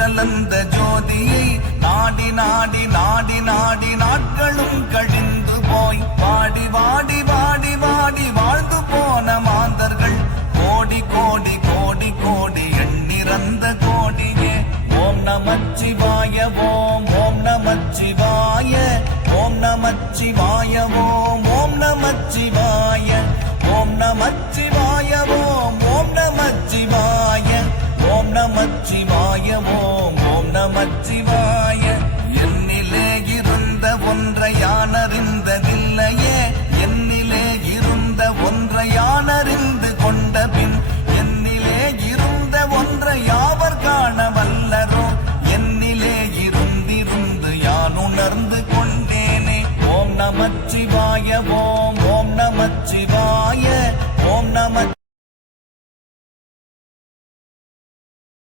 கலந்த ஜோதியை நாடி நாடி நாடி நாடி நாட்களும் கழிந்து போய் வாடி வாடி வாடி வாடி வாழ்ந்து போன மாந்தர்கள் கோடி கோடி கோடி கோடி எண்ணிறந்த கோடியே. ஓம் நமச்சிவாய ஓம் ஓம் நமச்சிவாய ஓம் நமச்சிவாய ஓம் ஓம் நமச்சிவாய ஓம் நமச்சிவாய ஓம் ஓம் நமச்சிவாய ஓம் நமச்சிவாய ஓம் ஓம் நமச்சிவாய.